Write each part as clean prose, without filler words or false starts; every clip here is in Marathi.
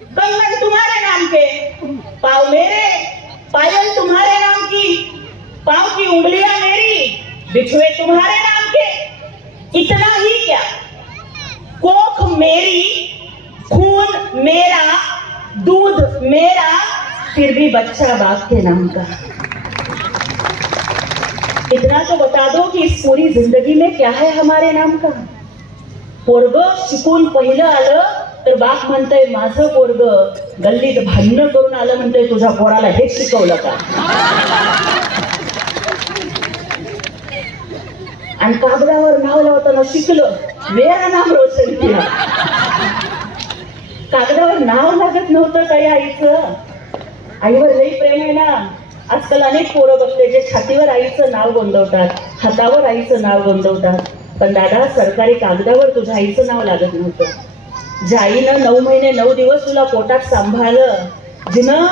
कंगन तुम्हारे नाम के, पाँव मेरे, पायल तुम्हारे नाम की, पाँव की उंगलियां मेरी, बिछुए तुम्हारे नाम के। इतना ही क्या, कोख मेरी, खून मेरा, दूध मेरा, फिर भी बच्चा बाप के नाम का। इतना तो बता दो कि इस पूरी जिंदगी में क्या है हमारे नाम का। पोरग शिकून पहिलं आलं तर बाप म्हणतोय माझं पोरग गल्लीत भांडण करून आलं, म्हणतोय तुझ्या पोराला हेच शिकवलं का। आणि कागदावर नाव लावताना शिकलं, मेरा नाम रोशन केलं। कागदावर नाव लागत नव्हतं काही आईचं। आईवर लई प्रेम आहे ना। आजकाल अनेक पोरं बघते जे छातीवर आईचं नाव गोंदवतात, हातावर आईचं नाव गोंदवतात, पण दादा सरकारी कागदावर तुझ्या आईचं नाव लागत नव्हतं। ज्या आईनं 9 महिने 9 दिवस तुला पोटात सांभाळलं, जिनं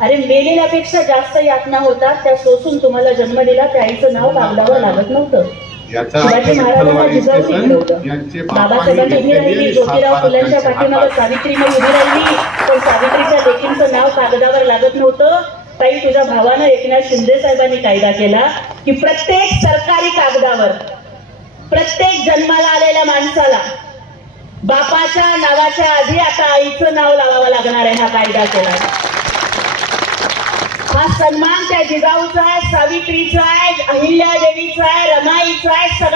अरे मेलेल्यापेक्षा जास्त यातना होतात त्या सोसून तुम्हाला जन्म दिला, त्या आईचं नाव कागदावर लागत नव्हतं। शिवाजी महाराजांना जिजाऊ शिकवलं, बाबासाहेबांनी उभी राहिली, ज्योतिराव फुलांच्या पाठीमागे सावित्रीबाई उभी राहिली, पण सावित्रीच्या लेकींचं नाव कागदावर लागत नव्हतं। ताई तुझ्या भावानं एकनाथ शिंदे साहेबांनी कायदा केला की प्रत्येक सरकारी कागदावर प्रत्येक जन्माला आलेल्या माणसाला बापाच्या नावाच्या आधी आता आईचं नाव लावावं लागणार आहे। हा कायदा केला, हा सन्मान त्या जिजाऊचा आहे, सावित्रीचा आहे, अहिल्यादेवीचा आहे, रमाईचा आहे, सगळ्या